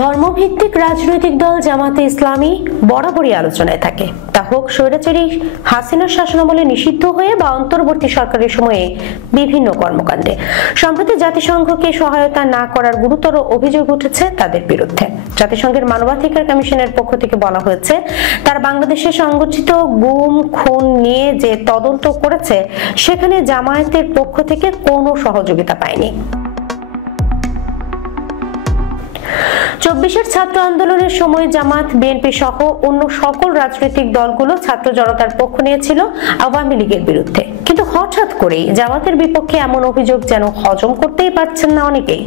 ধর্মভিত্তিক রাজনৈতিক দল জামাতে ইসলামী বরাবরই আলোচনায় থাকে, তা হোক স্বৈরাচারী হাসিনার শাসনামলে নিষিদ্ধ হয়ে বা অন্তর্বর্তী সরকারের সময়ে বিভিন্ন কর্মকাণ্ডে। সম্প্রতি জাতিসংঘকে সহায়তা না করার গুরুতর অভিযোগ উঠেছে তাদের বিরুদ্ধে। জাতিসংঘের মানবাধিকার কমিশনের পক্ষ থেকে বলা হয়েছে, তারা বাংলাদেশে সংগঠিত গুম খুন নিয়ে যে তদন্ত করেছে সেখানে জামায়াতের পক্ষ থেকে কোনো সহযোগিতা পায়নি। 24-এর ছাত্র আন্দোলনের সময় জামাত, বিএনপি সহ অন্য সকল রাজনৈতিক দলগুলো ছাত্র জনতার পক্ষ নিয়েছিল আওয়ামী লীগের বিরুদ্ধে, কিন্তু হঠাৎ করেই জামাতের বিপক্ষে এমন অভিযোগ যেন হজম করতেই পারছেন না অনেকেই।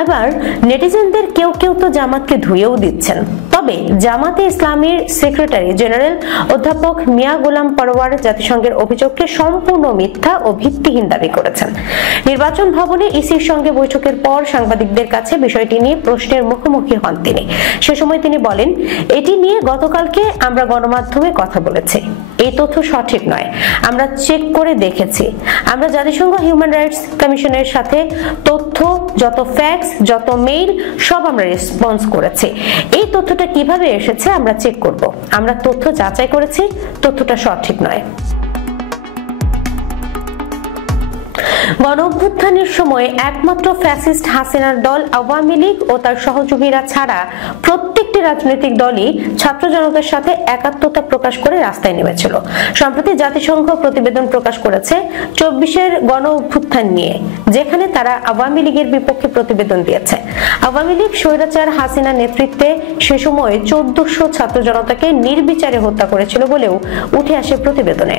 আবার নেটিজেনদের কেউ কেউ তো জামাতকে ধুয়েও দিচ্ছেন। তবে জামাতে ইসলামীর সেক্রেটারি জেনারেল অধ্যাপক মিয়া গোলাম পরওয়ার জাতিসংঘের অভিযোগকে সম্পূর্ণ মিথ্যা ও ভিত্তিহীন দাবি করেছেন। নির্বাচন ভবনে ইসির সঙ্গে বৈঠকের পর সাংবাদিকদের কাছে বিষয়টি নিয়ে প্রশ্নের মুখোমুখি হন তিনি। সে সময় তিনি বলেন, এটি নিয়ে গতকালকে আমরা গণমাধ্যমে কথা বলেছি, এই তথ্য সঠিক নয়, আমরা চেক করে দেখেছি। আমরা জাতিসংঘ হিউম্যান রাইটস কমিশনের সাথে তথ্য, যত ফ্যাক্স, যত মেইল সব আমরা রেসপন্স করেছি। এই তথ্যটা কিভাবে এসেছে আমরা চেক করব। আমরা তথ্য যাচাই করেছি, তথ্যটা সঠিক নয়। গণঅভ্যুত্থানের সময় একমাত্র ফ্যাসিস্ট হাসিনার দল আওয়ামী লীগ ও তার সহযোগীরা ছাড়া প্রত্যেকটি রাজনৈতিক দলই ছাত্র জনতার সাথে একাত্মতা প্রকাশ করে রাস্তায় নেমেছিল। সম্প্রতি জাতিসংঘ প্রতিবেদন প্রকাশ করেছে 24-এর গণঅভ্যুত্থান নিয়ে, যেখানে তারা আওয়ামী লীগের বিপক্ষে প্রতিবেদন দিয়েছে। আওয়ামী লীগ স্বৈরাচার হাসিনার নেতৃত্বে সে সময় 1400 ছাত্র জনতাকে নির্বিচারে হত্যা করেছিল বলেও উঠে আসে প্রতিবেদনে।